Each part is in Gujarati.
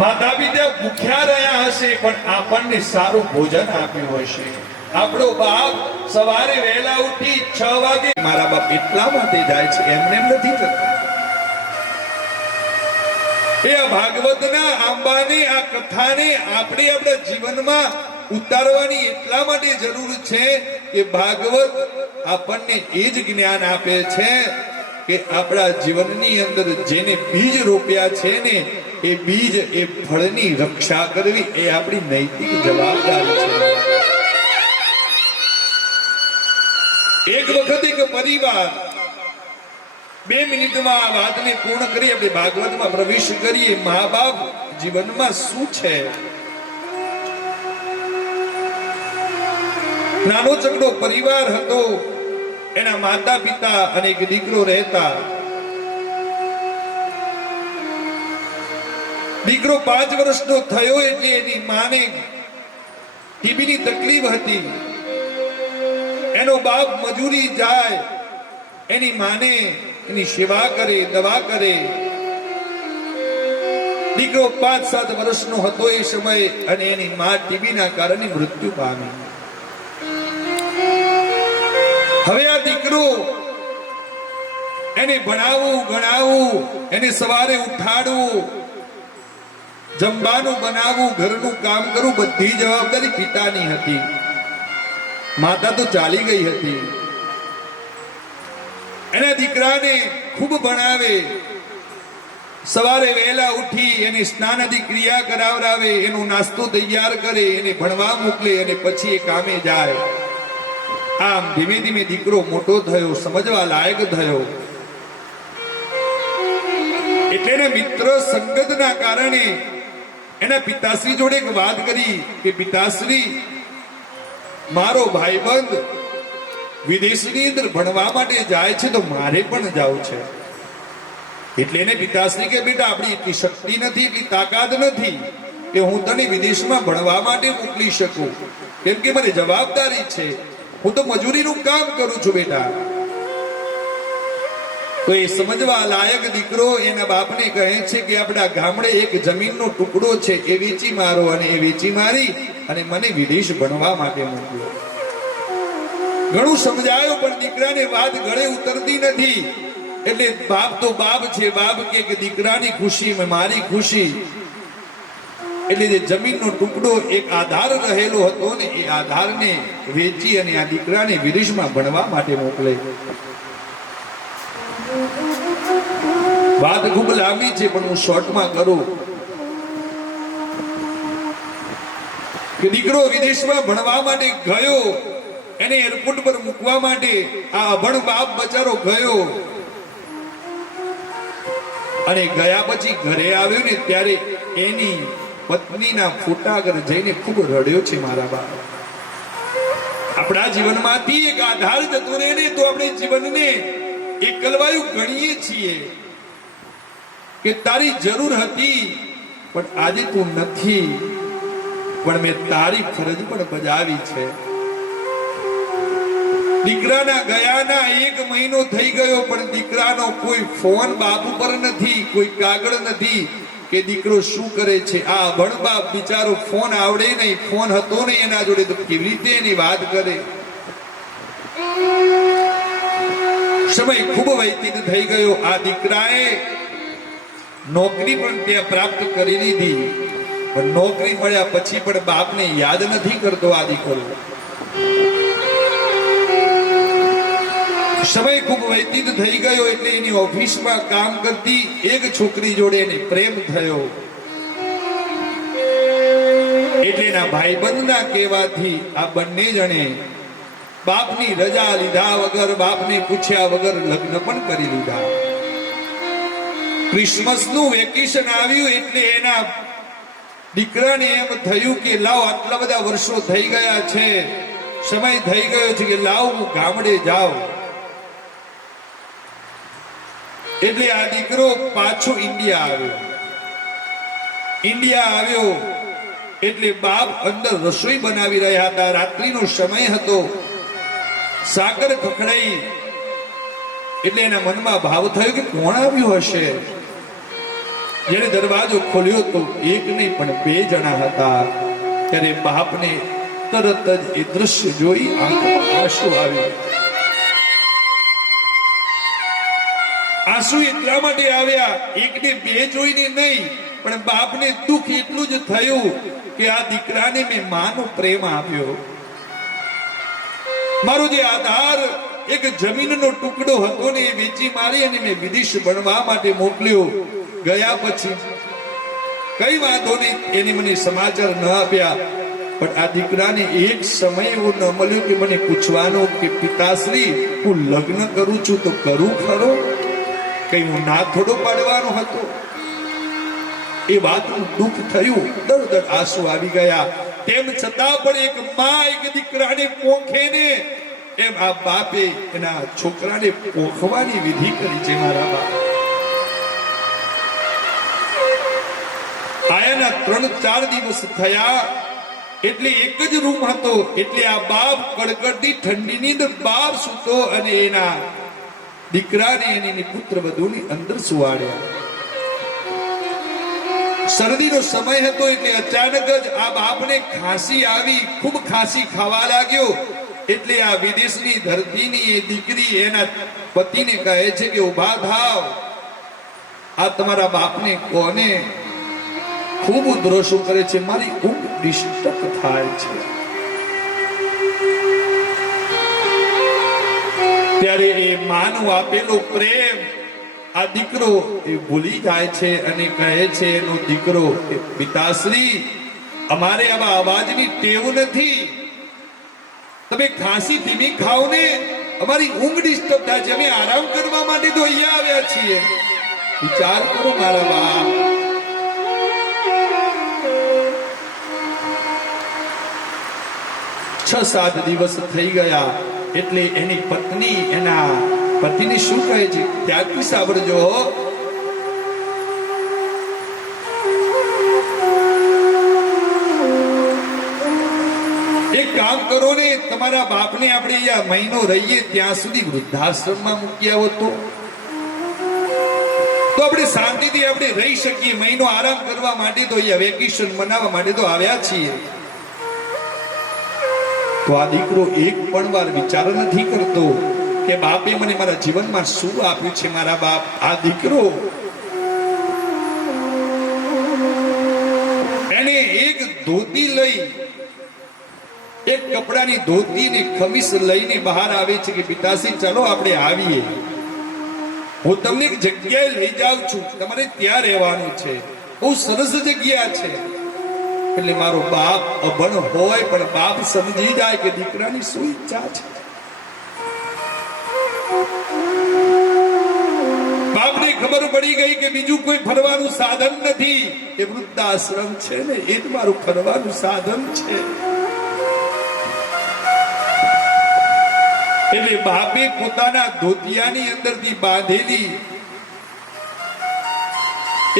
માતા પિતા ભૂખ્યા રહ્યા હશે પણ આપણને સારું ભોજન આપ્યું હશે. આપણો બાપ સવારે વહેલા ઉઠી 6 વાગે મારા બાપ એટલા માટે જાય છે, એમને નથી જતા. એ ભાગવતના આંબાને આ કથાને આપણે આપણા જીવનમાં ઉતારવાની એટલા માટે જરૂર છે કે ભાગવત આપણને એ જ જ્ઞાન આપે છે કે આપણા જીવનની અંદર જેને બીજ રોપ્યા છે ને એ બીજ એ ફળની રક્ષા કરવી એ આપણી નૈતિક જવાબદારી છે. એક વખત એક પરિવાર 2 મિનિટમાં આ વાતને પૂર્ણ કરી આપણે ભાગવતમાં પ્રવેશ કરીએ. મા બાપ જીવનમાં શું છે? નાનો ચકડો પરિવાર હતો. એના માતા પિતા અને એક દીકરો રહેતા. દીકરો 5 વર્ષનો થયો એટલે એની માને ટીબીની તકલીફ હતી. એનો બાપ મજૂરી જાય, એની માને એની સેવા કરે, દવા કરે. દીકરો 5-7 વર્ષનો હતો એ સમયે અને એની મા ટીબીના કારણે મૃત્યુ પામી. હવે આ દીકરો એને ભણાવવું, ગણાવવું, એને સવારે ઉઠાડવું, જમવાનું બનાવવું, ઘરનું કામ કરવું, બધી જવાબદારી પિતાની હતી. માતા તો ચાલી ગઈ હતી. એના દીકરાને ખૂબ ભણાવે, સવારે વહેલા ઉઠી એને સ્નાન આદિ ક્રિયા કરાવડાવે, એનો નાસ્તો તૈયાર કરે, એને ભણવા મોકલે અને પછી એ કામે જાય. આમ ધીમે ધીમે દીકરો મોટો થયો, સમજવા લાયક થયો. એટલે એના મિત્ર સંગતના કારણે એના પિતાશ્રી જોડે એક વાત કરી કે પિતાશ્રી, મારો ભાઈબંધ વિદેશની અંદર ભણવા માટે જાય છે તો મારે પણ જવું છે. એટલે એને પિતાશ્રી કે બેટા આપણી એટલી શક્તિ નથી, એટલી તાકાત નથી કે હું તને વિદેશમાં ભણવા માટે મોકલી શકું, કેમ કે મારી જવાબદારી છે, હું તો મજૂરીનું કામ કરું છું બેટા. તો એ સમજવા લાયક દીકરો એના બાપને કહે છે કે આપણા ગામડે એક જમીનનો ટુકડો છે, એ વેચી મારો અને એ વેચી મારી અને મને વિદેશ ભણવા માટે મોકલો. ઘણું સમજાયો પણ દીકરાને વાત ગળે ઉતરતી નથી. એટલે બાપ તો બાપ છે, બાપ કે દીકરાની ખુશી મારી ખુશી. એટલે જે જમીનનો ટુકડો એક આધાર રહેલો હતો ને એ આધારને વેચી અને આ દીકરાને વિદેશમાં ભણવા માટે મોકલે. વાત ખૂબ લાંબી છે પણ હું શોર્ટમાં કરું કે દીકરો વિદેશમાં ભણવા માટે ગયો, એને એરપોર્ટ પર મૂકવા માટે આ અભણ બાપ બચારો ગયો. અને ગયા પછી ઘરે આવ્યો ને ત્યારે એની પત્નીના ફોટા આગળ જઈને ખૂબ રડ્યો છે. મારા બાપ, આપણા જીવનમાંથી એક આધાર જતો રહે ને તો આપણે જીવનને એકલવાયું ગણીએ છીએ કે તારી જરૂર હતી પણ આજે તું નથી, પણ મેં તારી ફરજ પણ બજાવી છે. દીકરાના ગયાના 1 મહિનો થઈ ગયો પણ દીકરાનો કોઈ ફોન બાપ ઉપર નથી, કોઈ કાગળ નથી કે દીકરો શું કરે છે. આ અભણ બાપ બિચારો ફોન આવડે નહીં, ફોન હતો નહીં એના જોડે તો કેવી રીતે એની વાત કરે. સમય ખૂબ વ્યતીત થઈ ગયો. આ દીકરાએ નોકરી પણ ત્યાં પ્રાપ્ત કરી લીધી પણ નોકરી મળ્યા પછી પણ બાપને યાદ નથી કરતો આ દીકરો. સમય ખૂબ વ્યતીત થઈ ગયો એટલે એની ઓફિસમાં કામ કરતી એક છોકરી જોડે એને પ્રેમ થયો. એટલે એના ભાઈબંધના કહેવાથી આ બંને જણે બાપની રજા લીધા વગર, બાપને પૂછ્યા વગર લગ્ન પણ કરી લીધા. ક્રિસમસનું વેકેશન આવ્યું એટલે એના દીકરાને એમ થયું કે લાવ, આટલા બધા વર્ષો થઈ ગયા છે, સમય થઈ ગયો છે કે લાવ હું ગામડે જાઉં. એટલે આ દીકરો પાછો ઇન્ડિયા આવ્યો. ઇન્ડિયા આવ્યો એટલે બાપ અંદર રસોઈ બનાવી રહ્યા હતા. રાત્રિનો સમય હતો, સાકર ખખડાઈ એટલે એના મનમાં ભાવ થયો કે કોણ આવ્યું હશે. જેને દરવાજો ખોલ્યો તો એક નહીં પણ બે જણા હતા. ત્યારે બાપને તરત જ એ દ્રશ્ય જોઈ આંખમાં આંસુ આવ્યું. આંસુ એટલા માટે આવ્યા, એકને બે જોઈને નહીં, પણ બાપને દુઃખ એટલું જ થયું કે આ દીકરાને મેં માનો પ્રેમ આપ્યો. મારો જે આધાર એક જમીનનો ટુકડો હતો ને એ વેચી મારી અને મેં વિદેશ ભણવા માટે મોકલ્યો. ગયા પછી કઈ વાંધો નહીં, એને મને સમાચાર ન આપ્યા, પણ આ દીકરાને એક સમય એવો ન મળ્યો કે મને પૂછવાનો કે પિતાશ્રી હું લગ્ન કરું છું તો કરું ખરો? કઈ હું ના થોડો પાડવાનો હતો? એ વાતનું દુઃખ થયું, દર્દ આંસુ આવી ગયા. તેમ છતાં પણ એક માં એક દીકરાને પોખે ને એમ આ બાપે એના છોકરાને પોખવાની વિધિ કરી છે. મારા બાપ આયાના 3-4 દિવસ થયા એટલે એક જ રૂમ હતો. એટલે આ બાપ કડકડતી ઠંડીની અંદર બહાર સૂતો અને એના દીકરાને એની પુત્ર વધુની અંદર સુવાડ્યા. શરદીનો સમય હતો એટલે અચાનક જ આ બાપને ખાંસી આવી, ખૂબ ખાંસી ખાવા લાગ્યો. એટલે આ વિદેશની ધરતીની એ દીકરી એના પતિને કહે છે કે ઉભા થાવ, આ તમારા બાપને કોને ખૂબ ઉદ્રોષો કરે છે, મારી ઊંઘ ડિસ્ટર્બ થાય છે. ત્યારે એ માનું આપેલો પ્રેમ આ દીકરો એ ભૂલી જાય છે અને કહે છે એનો દીકરો કે પિતાશ્રી અમારે આવા અવાજની ટેવ નથી, તમે ખાંસી ધીમી ખાઓ ને, અમારી ઊંઘ ડિસ્ટર્બ થાય છે, અમે આરામ કરવા માટે તો અહીંયા આવ્યા છીએ. વિચાર કરો મારા બાપ. છ 7 દિવસ થઈ ગયા એટલે એની પત્ની એના પતિને શું કહે છે ત્યારથી સાંભળજો. એક કામ કરો ને, તમારા બાપને આપણે અહીંયા મહિનો રહીએ ત્યાં સુધી વૃદ્ધાશ્રમમાં મૂકી આવો તો આપણે શાંતિથી આપણે રહી શકીએ. મહિનો આરામ કરવા માટે તો અહીંયા વેકેશન મનાવવા માટે તો આવ્યા છીએ. તો આ દીકરો એક પણ વાર વિચાર નથી કરતો કે બાપે મને મારા જીવનમાં શું આપ્યું છે. મારા બાપ આ દીકરો એને એક ધોતી લઈ, એક કપડાની ધોતી ને ખમીસ લઈને બહાર આવે છે કે પિતાશ્રી ચાલો આપણે આવીએ, હું તમને એક જગ્યાએ લઈ જાઉં છું, તમારે ત્યાં રહેવાનું છે, બહુ સરસ જગ્યા છે. એટલે મારો બાપ અભણ હોય પણ બાપ સમજી જાય કે દીકરાની શું ઈચ્છા છે. બાપને ખબર પડી ગઈ કે બીજું કોઈ ફરવાનું સાધન નથી, એ વૃદ્ધાશ્રમ છે ને એ જ મારું ફરવાનું સાધન છે. એટલે બાપે પોતાના ધોતિયાની અંદરથી બાંધેલી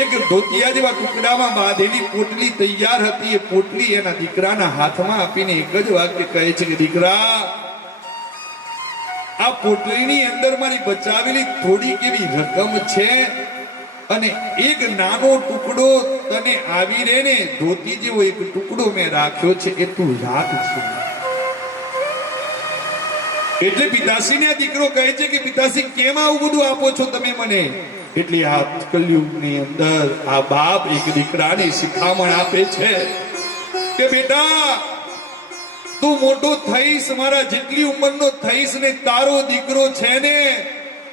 એક ધોતિયા જેવા ટુકડામાં બાંધેલી પોટલી તૈયાર હતી. એ પોટલી એના દીકરાના હાથમાં આપીને એક જ વાક્ય કહે છે કે દીકરા, આ પોટલીની અંદર મારી બચાવેલી થોડી કેવી રકમ છે અને એક નાનો ટુકડો તને આવી રે ને ધોતી જેવો એક ટુકડો મેં રાખ્યો છે, એ તું રાખજો. એટલે પિતાશ્રીને આ દીકરો કહે છે કે પિતાશ્રી કેમ આવું બધું આપો છો તમે મને? એટલે આ કલયુગની અંદર આ બાપ એક દીકરાને શિખામણ આપે છે કે બેટા તું મોટો થઈશ, મારા જેટલી ઉંમરનો થઈશ ને તારો દીકરો છે ને,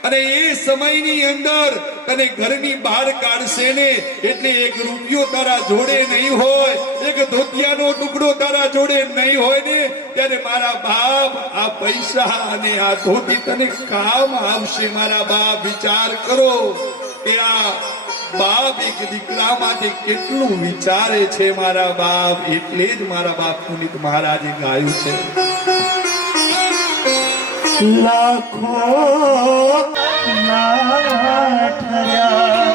અને એ સમયની અંદર તને ઘરની બહાર કાઢશે ને એટલે એક રૂપિયો તારા જોડે નહીં હોય, એક ધોતિયાનો ટુકડો તારા જોડે નહીં હોય ને, ત્યારે મારા બાપ આ પૈસા અને આ ધોતી તને કામ આવશે. મારા બાપ વિચાર કરો કે આ બાપ એક દીકરા માટે કેટલું વિચારે છે. મારા બાપ એટલે જ મારા બાપ પુનિત મહારાજે ગાયું છે, લાખો ના ઠર્યા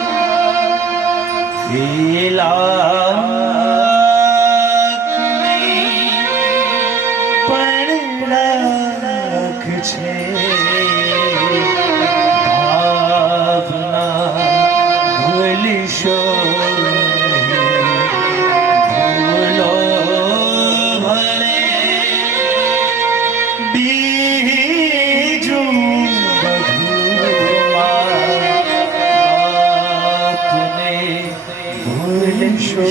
પણ લાખ છે ભાવના ભૂલશો ભૂલશો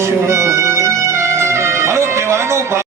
મારો કહેવાનો ભાવ